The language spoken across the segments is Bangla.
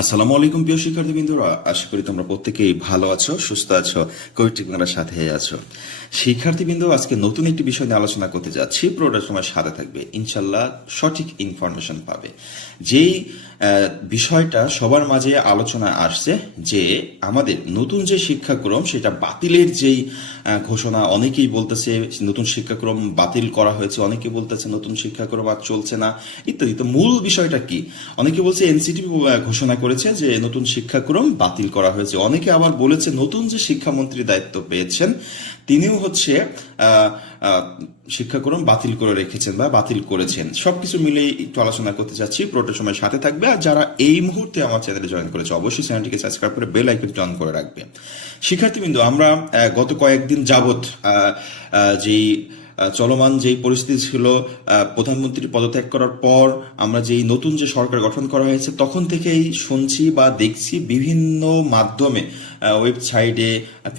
আসসালামু আলাইকুম, প্রিয় শিক্ষার্থীবৃন্দরা। আশা করি তোমরা প্রত্যেকেই ভালো আছো, সুস্থ আছো কোভিড টিকার সাথে আছো। শিক্ষার্থীবৃন্দ, আজকে নতুন একটি বিষয় নিয়ে আলোচনা করতে যাচ্ছি। পুরোটা সময় সাথে থাকবে। ইনশাল্লাহ সঠিক ইনফরমেশন পাবে। যেই বিষয়টা সবার মাঝে আলোচনা আসছে যে আমাদের নতুন যে শিক্ষাক্রম, সেটা বাতিলের যেই ঘোষণা, অনেকেই বলতেছে নতুন শিক্ষাক্রম বাতিল করা হয়েছে, অনেকে বলতেছে নতুন শিক্ষাক্রম আর চলছে না, ইত্যাদি। তো মূল বিষয়টা কি? অনেকে বলছে এনসিটি ঘোষণা করেছে যে নতুন শিক্ষাক্রম বাতিল করা হয়েছে। অনেকে আবার বলেছে নতুন যে শিক্ষামন্ত্রী দায়িত্ব পেয়েছেন, তিনিও হচ্ছে শিক্ষাক্রম বাতিল করে রেখেছেন বা বাতিল করেছেন। সবকিছু মিলে একটু আলোচনা করতে চাচ্ছি। পুরোটা সময় সাথে থাকবে। আর যারা এই মুহূর্তে আমার চ্যানেলে জয়েন করেছে, অবশ্যই চ্যানেলটিকে সাবস্ক্রাইব করে বেল আইকনটি অন করে রাখবে শিক্ষার্থীবৃন্দ, আমরা গত কয়েকদিন যাবত যেই চলমান যেই পরিস্থিতি ছিল প্রধানমন্ত্রীর প্রধানমন্ত্রী পদত্যাগ করার পর আমরা যেই নতুন যে সরকার গঠন করা হয়েছে, তখন থেকেই শুনছি বা দেখছি বিভিন্ন মাধ্যমে ওয়েবসাইটে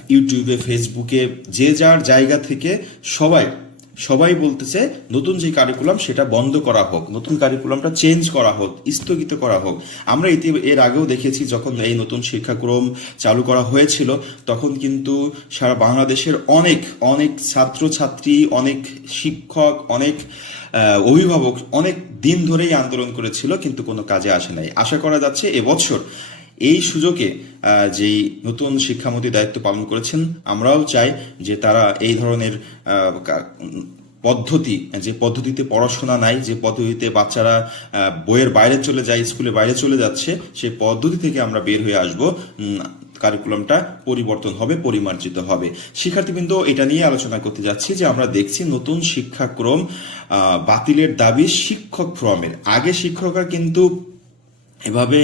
ইউটিউবে ফেসবুকে যে যার জায়গা থেকে সবাই সবাই বলতেছে, নতুন যে কারিকুলাম সেটা বন্ধ করা হোক, নতুন কারিকুলামটা চেঞ্জ করা হোক, স্থগিত করা হোক। আমরা ইতি এর আগেও দেখেছি যখন এই নতুন শিক্ষাক্রম চালু করা হয়েছিল, তখন কিন্তু সারা বাংলাদেশের অনেক অনেক ছাত্রছাত্রী, অনেক শিক্ষক, অনেক অভিভাবক অনেক দিন ধরেই আন্দোলন করেছিল, কিন্তু কোনো কাজে আসে নাই। আশা করা যাচ্ছে এবছর এই সুযোগে যেই নতুন শিক্ষামন্ত্রী দায়িত্ব পালন করেছেন, আমরাও চাই যে তারা এই ধরনের পদ্ধতি, যে পদ্ধতিতে পড়াশোনা নাই, যে পদ্ধতিতে বাচ্চারা বইয়ের বাইরে চলে যায়, স্কুলে বাইরে চলে যাচ্ছে, সেই পদ্ধতি থেকে আমরা বের হয়ে আসব কারিকুলামটা পরিবর্তন হবে, পরিমার্জিত হবে। শিক্ষার্থীবৃন্দ, এটা নিয়ে আলোচনা করতে যাচ্ছি যে আমরা দেখছি নতুন শিক্ষাক্রম বাতিলের দাবি শিক্ষক ফ্রমের। আগে শিক্ষকরা কিন্তু এভাবে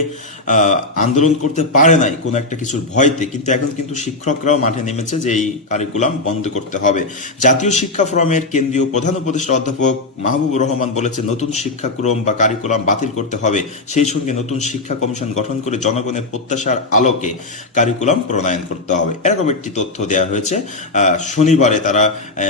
আন্দোলন করতে পারে নাই কোনো একটা কিছুর ভয়তে। কিন্তু এখন কিন্তু শিক্ষকরাও মাঠে নেমেছে যে এই কারিকুলাম বন্ধ করতে হবে। জাতীয় শিক্ষা ফোরামের কেন্দ্রীয় প্রধান উপদেষ্টা অধ্যাপক মাহবুবুর রহমান বলেছে নতুন শিক্ষাক্রম বা কারিকুলাম বাতিল করতে হবে। সেই সঙ্গে নতুন শিক্ষা কমিশন গঠন করে জনগণের প্রত্যাশার আলোকে কারিকুলাম প্রণয়ন করতে হবে। এরকম একটি তথ্য দেওয়া হয়েছে। শনিবারে তারা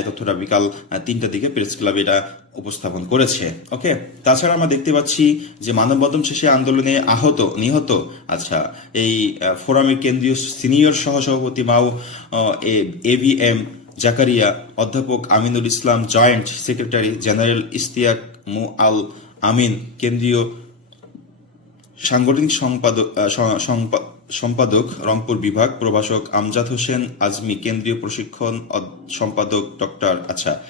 তথ্যটা বিকাল তিনটার দিকে প্রেস ক্লাবে এটা উপস্থাপন করেছে। ওকে তাছাড়া আমরা দেখতে পাচ্ছি যে মানববন্ধন শেষে আন্দোলনে আহত, নিহত আচ্ছা এই ফোরামের কেন্দ্রীয় সিনিয়র সহসভাপতি মাও এভিএম জাকারিয়া, অধ্যাপক Aminul Islam, joint secretary general Istiaq মু আল আমিন, কেন্দ্রীয় সাংগঠনিক সম্পাদক সম্পাদক, রংপুর বিভাগ প্রভাষক আমজাদ হোসেন আজমি, কেন্দ্রীয় প্রশিক্ষণ সম্পাদক ডক্টর আচ্ছা।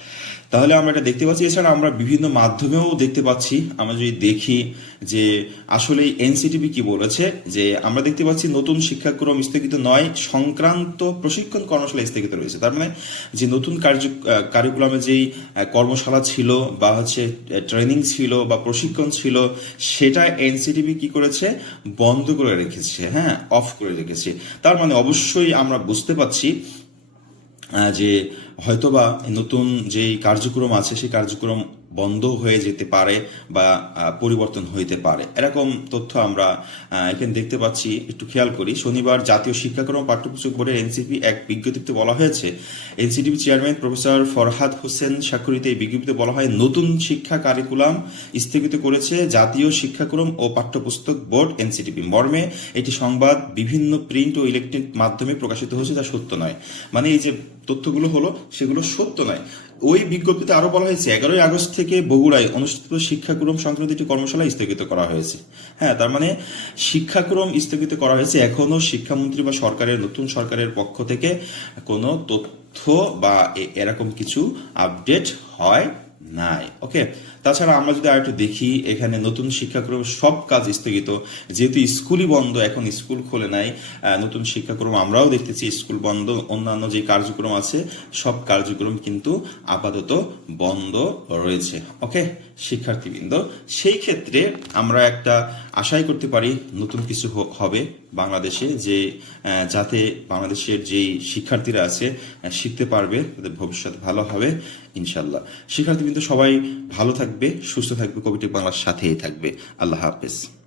তাহলে আমরা এটা দেখতে পাচ্ছি এছাড়া আমরা বিভিন্ন মাধ্যমেও দেখতে পাচ্ছি আমরা যদি দেখি যে আসলে এনসিটিভি কি বলেছে যে আমরা দেখতে পাচ্ছি নতুন শিক্ষাক্রম স্থগিত নয় সংক্রান্ত প্রশিক্ষণ কর্মশালা স্থগিত রয়েছে। তার মানে যে নতুন কার্য কারিকুলামে যেই কর্মশালা ছিল বা হচ্ছে ট্রেনিং ছিল বা প্রশিক্ষণ ছিল সেটা এনসিটিভি কি করেছে? বন্ধ করে রেখেছে হ্যাঁ অফ করে রেখেছে। তার মানে অবশ্যই আমরা বুঝতে আহ, যে হয়তোবা নতুন যেই কার্যক্রম আছে সেই কার্যক্রম বন্ধ হয়ে যেতে পারে বা পরিবর্তন হইতে পারে। এরকম তথ্য আমরা এখানে দেখতে পাচ্ছি। একটু খেয়াল করি, শনিবার জাতীয় শিক্ষাক্রম পাঠ্যপুস্তক বোর্ডের এনসিপি এক বিজ্ঞপ্তিতে বলা হয়েছে NCTV chairman professor Farhad Hossain স্বাক্ষরিত এই বিজ্ঞপ্তিতে বলা হয়, নতুন শিক্ষা কারিকুলাম স্থগিত করেছে জাতীয় শিক্ষাক্রম ও পাঠ্যপুস্তক বোর্ড এনসিটিভি মর্মে, এটি সংবাদ বিভিন্ন প্রিন্ট ও ইলেকট্রিক মাধ্যমে প্রকাশিত হয়েছে তা সত্য নয়। মানে এই যে তথ্যগুলো হলো, সেগুলো সত্য নয়। ওই বিজ্ঞপ্তিতে আরও বলা হয়েছে, এগারোই আগস্ট থেকে বগুড়ায় অনুষ্ঠিত শিক্ষাক্রম সংক্রান্ত একটি কর্মশালা স্থগিত করা হয়েছে। হ্যাঁ তার মানে শিক্ষাক্রম স্থগিত করা হয়েছে এখনও শিক্ষামন্ত্রী বা সরকারের, নতুন সরকারের পক্ষ থেকে কোনো তথ্য বা এরকম কিছু আপডেট হয় নাই। ওকে তাছাড়া আমরা যদি আরেকটু দেখি, এখানে নতুন শিক্ষাক্রম সব কাজ স্থগিত। যেহেতু স্কুলই বন্ধ, এখন স্কুল খোলে নাই নতুন শিক্ষাক্রম আমরাও দেখতেছি স্কুল বন্ধ, অন্যান্য যে কার্যক্রম আছে, সব কার্যক্রম কিন্তু আপাতত বন্ধ রয়েছে। ওকে শিক্ষার্থীবৃন্দ, সেই ক্ষেত্রে আমরা একটা আশাই করতে পারি নতুন কিছু হবে বাংলাদেশে যে যাতে বাংলাদেশের যেই শিক্ষার্থীরা আছে শিখতে পারবে, তাদের ভবিষ্যৎ ভালো হবে। ইনশাল্লাহ শিক্ষার্থীবৃন্দ সবাই ভালো থাকবে সুস্থ থাকবে কবিটি বাংলার সাথেই থাকবে। আল্লাহ হাফেজ।